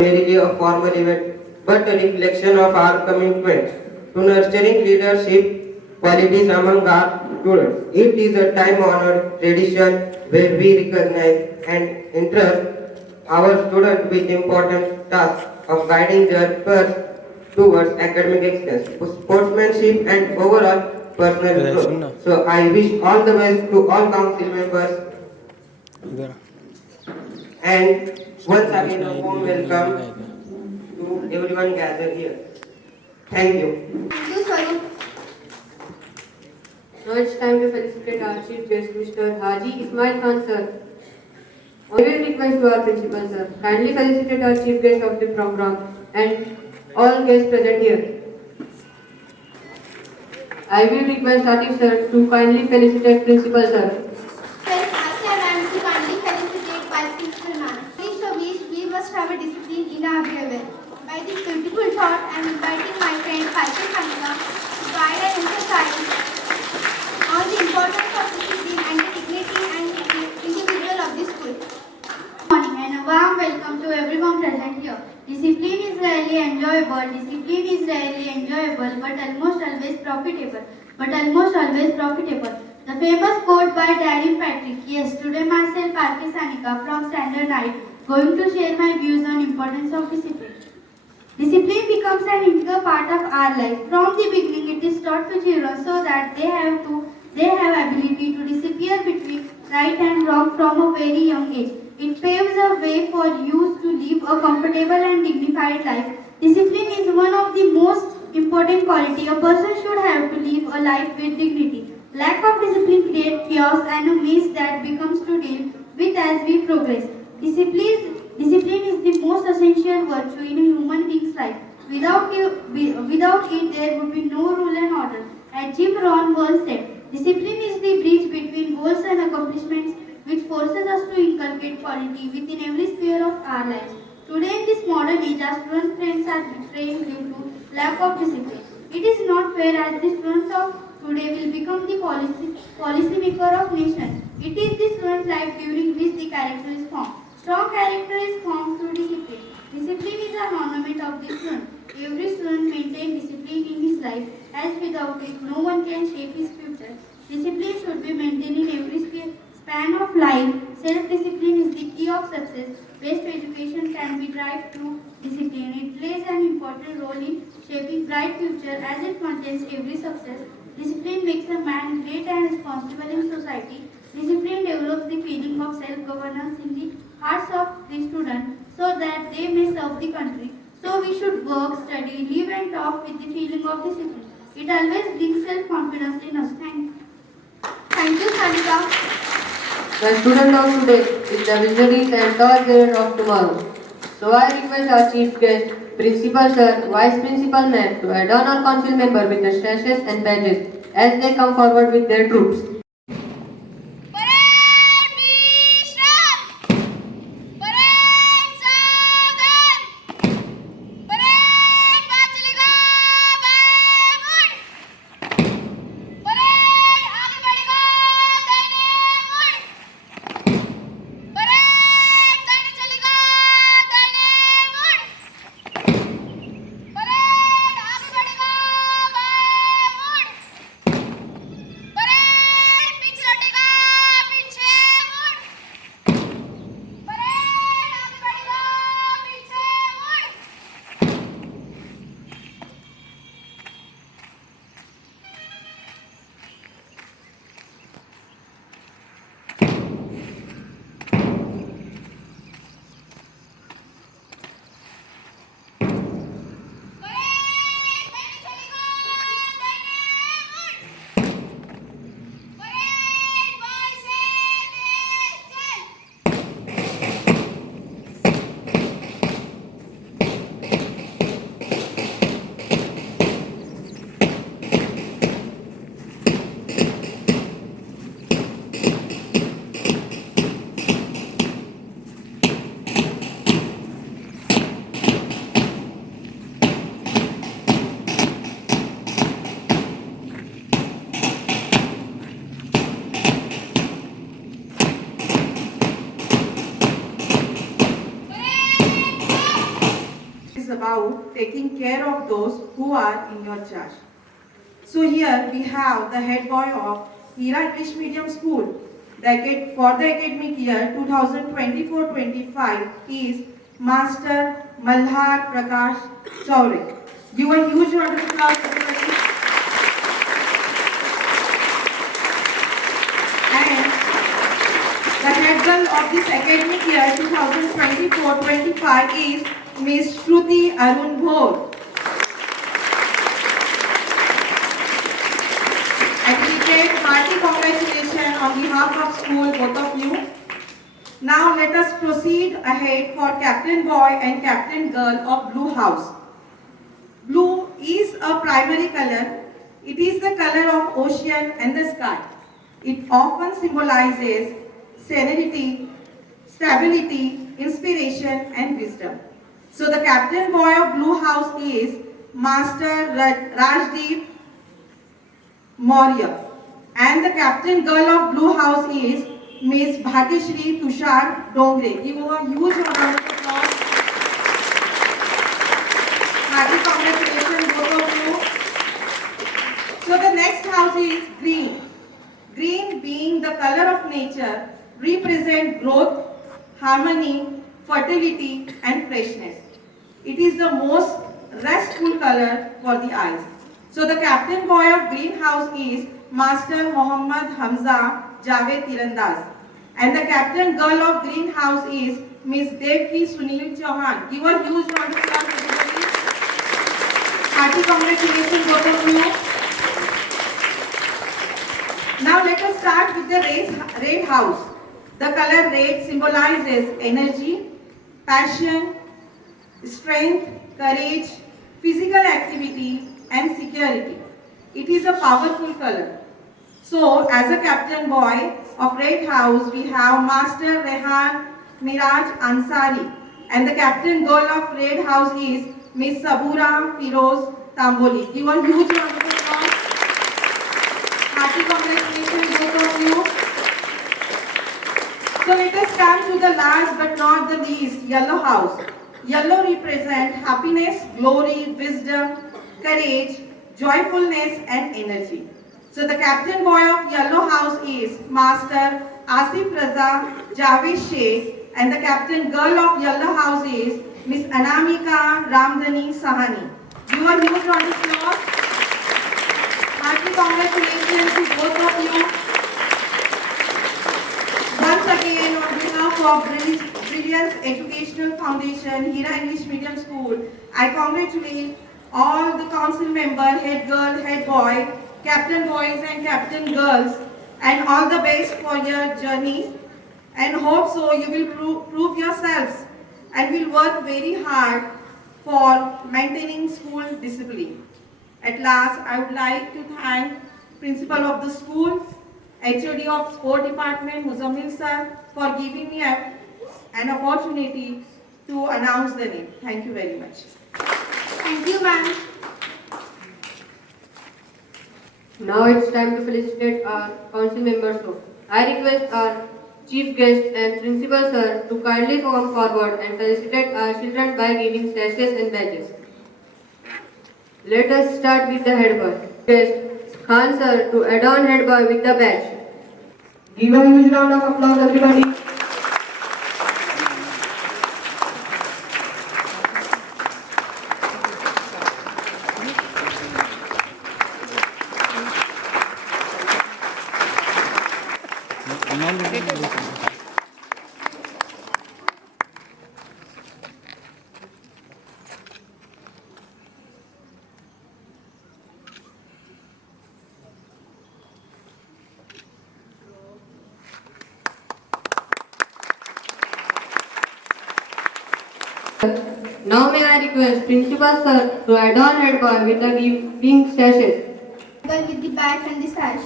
merely a formal event, but a reflection of our commitment to nurturing leadership qualities among our students. It is a time-honored tradition where we recognize and entrust our students with important tasks of guiding their path towards academic excellence, sportsmanship, and overall personal growth. So I wish all the best to all council members and once again a warm welcome to everyone gathered here. Thank you. Thank you, Swaroop. Now it's time to felicitate our chief guest, Mr. Haji Ismail Khan, sir. I will request to our principal, sir. Kindly felicitate our chief guest of the program and all guests present here. I will request Atif, sir, to kindly felicitate principal, sir. Friends, I am to kindly felicitate Vice Principal Ma'am. We must have a discipline in our behavior. By this beautiful thought, I am inviting my friend Faisal Khanna to guide and emphasize on the importance of discipline and the dignity and individual of the school. Good morning and a warm welcome to everyone present here. Discipline is rarely enjoyable, but almost always profitable. The famous quote by Darren Patrick. Yes, today myself, R.K. Sanika from Standard 9, going to share my views on importance of discipline. Discipline becomes an integral part of our life. From the beginning, it is taught to children so that they have ability to discern between right and wrong from a very young age. It paves a way for youth to live a comfortable and dignified life. Discipline is one of the most important quality a person should have to live a life with dignity. Lack of discipline creates chaos and a mess that becomes to deal with as we progress. Discipline is the most essential virtue in a human being's life. Without it, there would be no rule and order. As Jim Rohn once said, discipline is the bridge between goals and accomplishments which forces us to inculcate quality within every sphere of our lives. Today in this modern age, our student friends are betraying due to lack of discipline. It is not fair as the students of today will become the policy maker of nations. It is the student life during which the character is formed. Strong character is formed through discipline. Discipline is an ornament of the student. Every student maintains discipline in his life, as without it, no one can shape his future. Discipline should be maintained in every span of life. Self-discipline is the key of success. Best education can be derived through discipline. It plays an important role in shaping bright future as it contains every success. Discipline makes a man great and responsible in society. Discipline develops the feeling of self-governance in the hearts of the student so that they may serve the country. So we should work, study, live and talk with the feeling of discipline. It always brings self-confidence in us. Thank you, Sanika. The student of today is the visionaries and torchbearers of tomorrow. So I request our chief guest, principal sir, vice principal ma'am, to adorn our council member with the sashes and badges as they come forward with their troops. Parade Vishram! Parade Sagan! Parade Bachliga Baimud! Parade आगे बढ़ेगा दाहिने मुड़! Parade दाहिने चलेगा दाहिने मुड़! Parade आगे बढ़ेगा बाएं मुड़! Parade about taking care of those who are in your charge. So here we have the head boy of Hira English Medium School. For the academic year 2024-25 is Master Malhar Prakash Chaurik. Give a huge round of applause, everybody. And the head girl of this academic year 2024-25 is Miss Shruti Arun Bhor. I dedicate hearty congratulations on behalf of school, both of you. Now let us proceed ahead for Captain Boy and Captain Girl of Blue House. Blue is a primary color. It is the color of ocean and the sky. It often symbolizes serenity, stability, inspiration and wisdom. So the Captain Boy of Blue House is Master Rajdeep Maurya. And the Captain Girl of Blue House is Miss Bhagyashri Tushar Dongre. Give a huge round of applause. Happy congratulations, both of you. So the next house is green. Green, being the color of nature, represent growth, harmony, fertility and freshness. It is the most restful color for the eyes. So the Captain Boy of Greenhouse is Master Mohammad Hamza Javed Tirandaz. And the Captain Girl of Greenhouse is Miss Devki Sunil Chauhan. Give a huge round of applause, everybody. Hearty congratulations, both of you. Now let us start with the red house. The color red symbolizes energy, passion, strength, courage, physical activity and security. It is a powerful color. So as a Captain Boy of Red House, we have Master Rehan Miraj Ansari. And the Captain Girl of Red House is Miss Sabura Firoz Tamboli. Give a huge round of applause. Hearty congratulations, both of you. So let us come to the last but not the least, Yellow House. Yellow represents happiness, glory, wisdom, courage, joyfulness and energy. So the Captain Boy of Yellow House is Master Asif Raza Javed Sheikh and the Captain Girl of Yellow House is Miss Anamika Ramdhani Sahani. Give a huge round of applause. Hearty congratulations to both of you. Once again, on behalf of Brilliance Educational Foundation, Hira English Medium School, I congratulate all the council members, head girl, head boy, captain boys and captain girls, and all the best for your journey. And hope so you will prove yourselves and will work very hard for maintaining school discipline. At last, I would like to thank Principal of the school, HOD of Sport Department, Muzammil sir, for giving me an opportunity to announce the name. Thank you very much. Thank you, ma'am. Now it's time to felicitate our council members. So I request our chief guest and principal sir to kindly come forward and felicitate our children by giving sashes and badges. Let us start with the head boy. Guest Khan sir to adorn head boy with the badge. Give a huge round of applause, everybody. Now may I request Principal Sir to adorn head boy with the pink sashes. With the badge and the sash.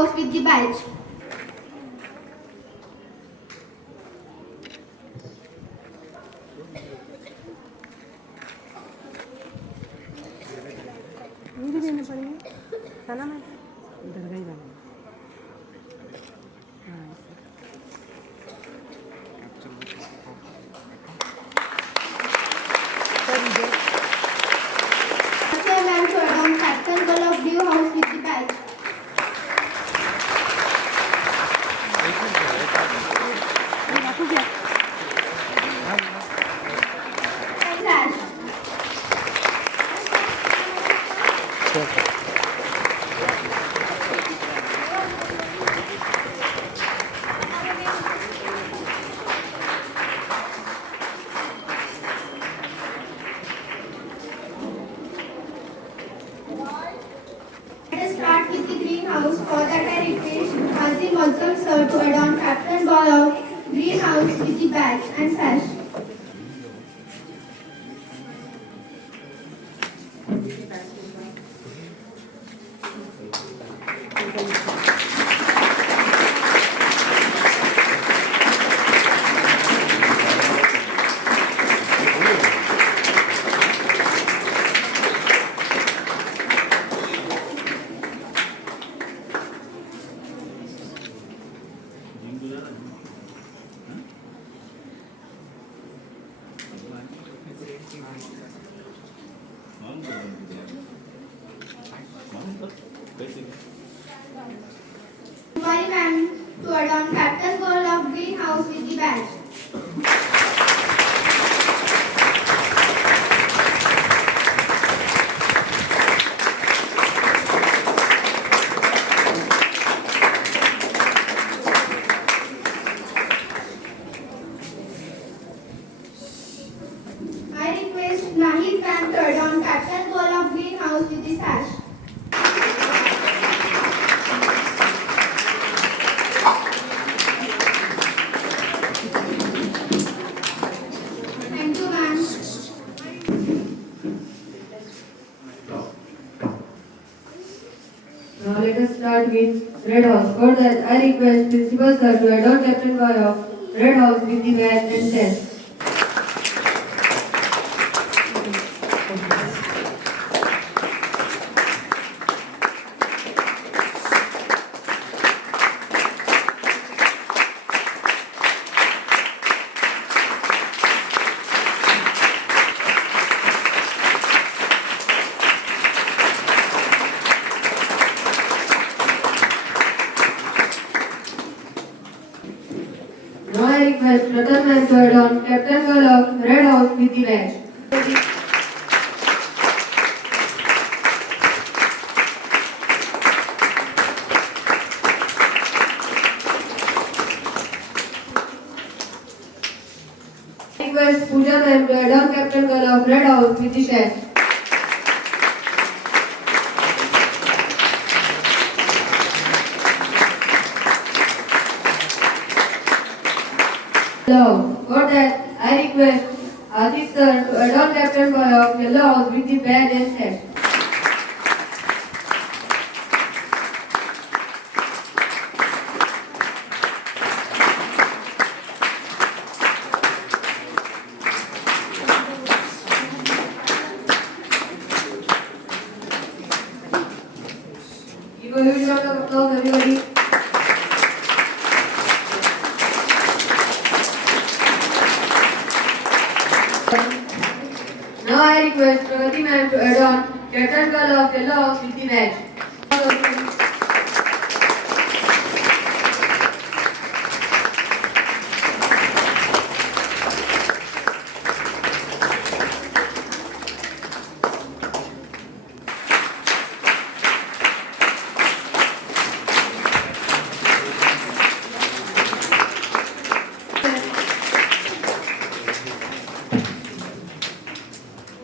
greenhouse with the badge. Chairman to adorn Captain Girl of Blue House with the badge. And sash. Let us start with the greenhouse. For that I request Hazim Azam sir to adorn Captain Ball of greenhouse with the badge and sash. Kumari ma'am to adorn Captain Ball of greenhouse with the badge. I request Nahid ma'am to adorn Captain Ball of greenhouse with the sash. Thank you, ma'am. Now let us start with Red House. For that, I request Principal Sir to adorn Captain Boy of Red House with the badge and sash. Now I request Ratan Man to adorn Captain Girl of Red House with the badge. I request Pooja Man to adorn Captain Girl of Red House with the sash. Hello. For that, I request Adit sir to adorn Captain Boy of Yellow House with the badge and sash. Give a huge round of applause, everybody. Now I request Pragati ma'am to adorn Captain Girl of Yellow House with the badge.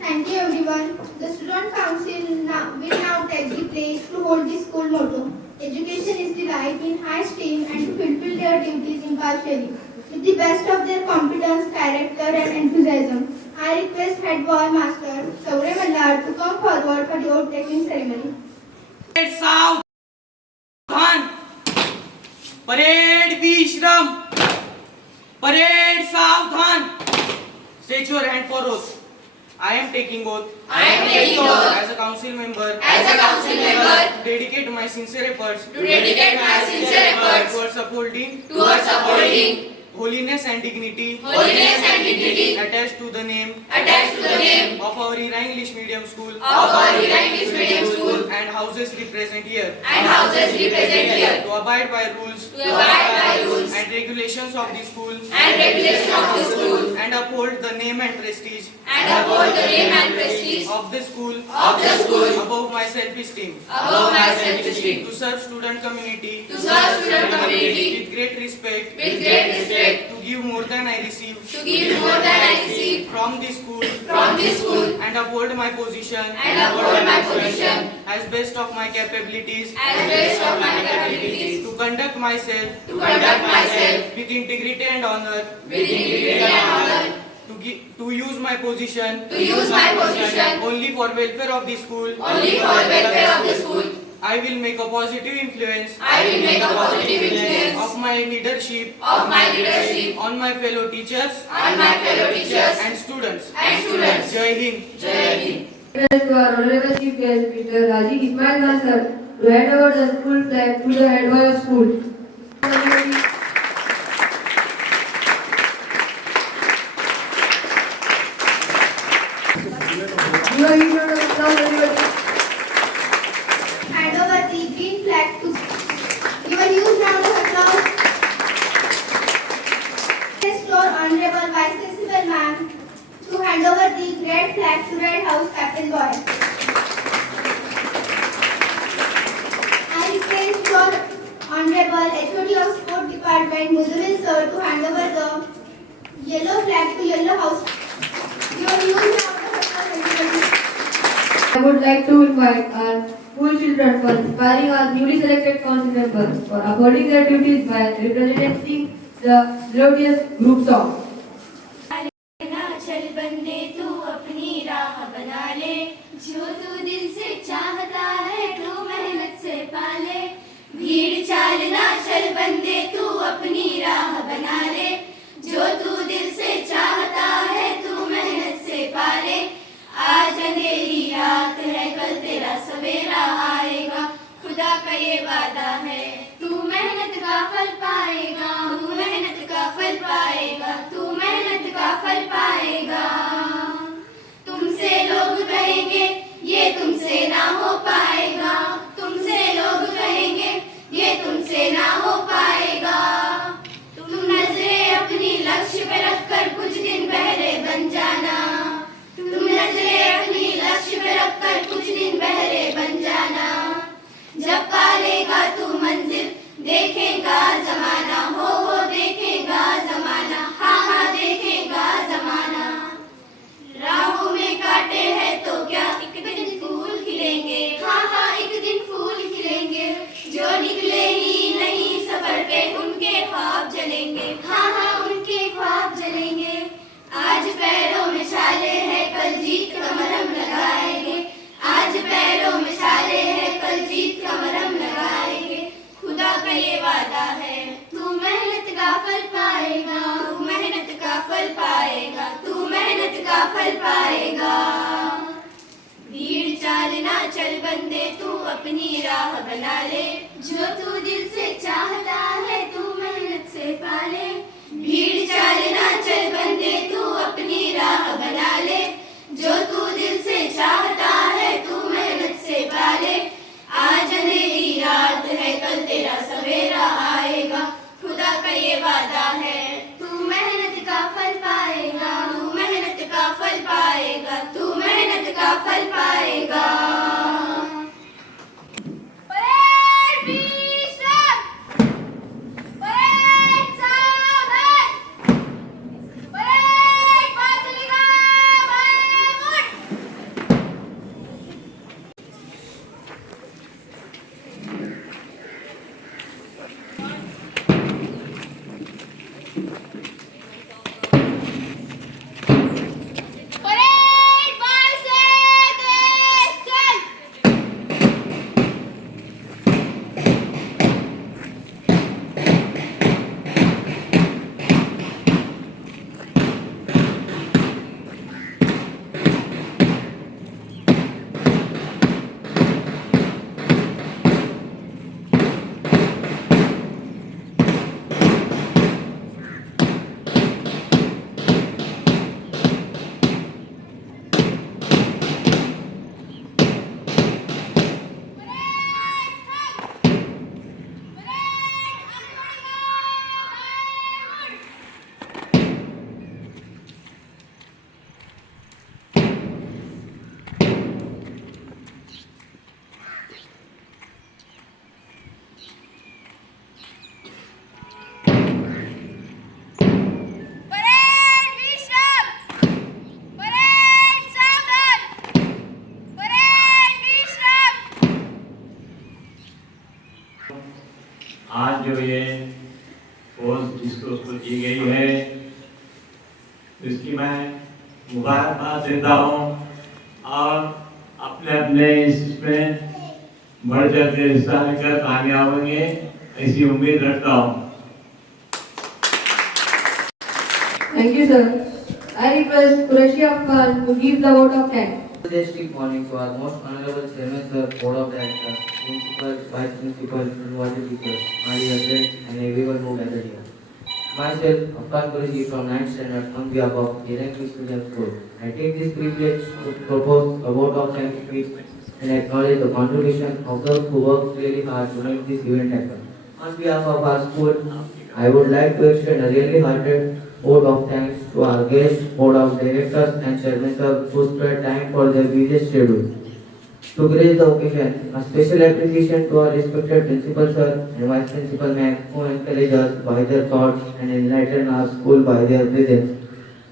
Thank you everyone. The student council will now take the place to hold the school motto. Education is the right in high esteem and to fulfill their duties impartially. With the best of their competence, character and enthusiasm, I request head boy master Saure Mallar to come forward for the oath taking ceremony. South 1 parade विश्राम. Parade सावधान. Stretch your hand for oath. I am taking oath. I am taking oath As a council member. as a council member To dedicate my sincere efforts. to dedicate my sincere efforts Towards upholding. towards upholding Holiness and dignity. holiness and dignity Attached to the name. attached to the name Of our Ira English Medium School. of our English medium school And houses represent here. and houses represent here To abide by rules. to abide by rules And regulations of the school. and regulations of the school And uphold the name and prestige. and uphold the name and prestige Of the school. of the school Above my self-esteem. above my self-esteem. To serve student community. To serve student community With great respect. with great respect. To give more than I receive. To give more than I receive From the school. from this school And uphold my position. and uphold my position As best of my capabilities. as best of my capabilities To conduct myself. to conduct myself With integrity and honor. with integrity and honor, To use my position. to use my position Only for welfare of the school. only for welfare of the school. I will make a positive influence. I will make a positive influence Of my leadership. of my leadership On my fellow teachers. on my fellow teachers And students. and students. Jai Hind. Jai Hind. Request to our honorable chief guest, Mr. Haji Ismail Khan sir, to hand over the school flag to the head boy of school. Give a huge round of applause, everybody. Hand over the green flag to give a huge round of applause. Request to our honorable vice principal ma'am to hand over the red flag to Red House Captain Boy. I request to our honorable HOD of Sport Department Muzamil sir to hand over the yellow flag to Yellow House. Give a huge round of applause, everybody. I would like to invite our school children for inspiring our newly selected council members for upholding their duties by representing the melodious group song. ना चल बंदे तू अपनी राह बना ले, जो तू दिल से चाहता है तू मेहनत से पाले। भीड़ चाल ना चल बंदे तू अपनी राह बना ले, जो तू दिल से चाहता है तू मेहनत से पाले। आज अंधेरी रात है कल तेरा सवेरा आएगा, खुदा का ये वादा है तू मेहनत का फल पाएगा, तू मेहनत का फल पाएगा, तू मेहनत का फल पाएगा। तुमसे लोग कहेंगे ये तुमसे ना हो पाएगा, तुमसे लोग कहेंगे ये तुमसे ना हो पाएगा। तुम नजरें अपनी लक्ष्य पे रखकर कुछ दिन बहरे बन जाना, तुम नजरें अपनी लक्ष्य पे रखकर कुछ दिन बहरे बन जाना। जब पालेगा तू मंजिल देखेगा जमाना, हो देखेगा जमाना, हाँ देखेगा जमाना। राहों में कांटे हैं तो क्या एक दिन फूल खिलेंगे, हाँ एक दिन फूल खिलेंगे। जो निकले ही नहीं सफर पे उनके ख्वाब जलेंगे, हाँ उनके ख्वाब जलेंगे। आज पैरों में छाले हैं कल जीत का मरहम लगाएंगे, आज पैरों में छाले हैं कल जीत का मरहम लगाएंगे। खुदा का ये वादा है तू मेहनत का फल पाएगा, तू मेहनत का फल पाएगा, तू मेहनत का फल पाएगा। भीड़ चाल ना चल बंदे तू अपनी राह बना ले, जो तू दिल से चाहता है तू मेहनत से पाले। भीड़ चाल ना चल बंदे तू अपनी राह बना ले, जो तू दिल से चाहता है तू मेहनत से पाले। आज अंधेरी रात है कल तेरा सवेरा आएगा, खुदा का ये वादा है तू मेहनत का फल पाएगा, तू मेहनत का फल पाएगा, तू मेहनत का फल पाएगा। परेड विश्राम, परेड सावधान, परेड बाजलिका बैमुट। परेड बाल से देश चल। आज जो ये पोस्ट जिसको उसको दी गई है इसकी मैं मुबारकबाद देता हूँ और अपने अपने इसमें बढ़ चढ़ के हिस्सा लेकर कामयाब होंगे ऐसी उम्मीद रखता हूँ। Thank you, sir. I request Quraishi Afghan to give the vote of thanks. District morning to our most honorable chairman, sir, board of directors, principal, vice principal, and water teachers, my dear friends, and everyone who gathered here. Myself, Afghan Quraishi from 9th standard on behalf of the English Medium School. I take this privilege to propose a vote of thanks speech and acknowledge the contribution of those who worked really hard to make this event happen. On behalf of our school, I would like to extend a really hearted vote of thanks to our guests, board of directors and chairman sir who spared time for their busy schedule. To grace the occasion, a special appreciation to our respected principal sir and vice principal ma'am who encourage us by their thoughts and enlighten our school by their presence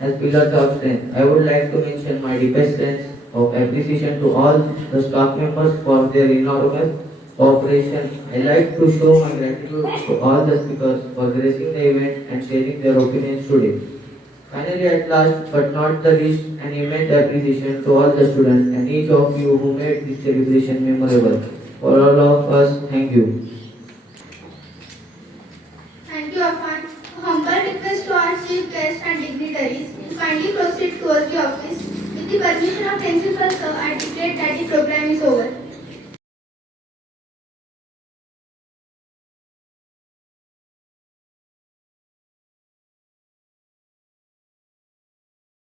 as pillars of strength. I would like to mention my deepest sense of appreciation to all the staff members for their enormous cooperation. I like to show my gratitude to all the speakers for gracing the event and sharing their opinions today. Finally, at last but not the least, an immense appreciation to all the students and each of you who made this celebration memorable. For all of us, thank you. Thank you, Afan. Humble request to our chief guests and dignitaries to kindly proceed towards the office. With the permission of principal sir, I declare that the program is over.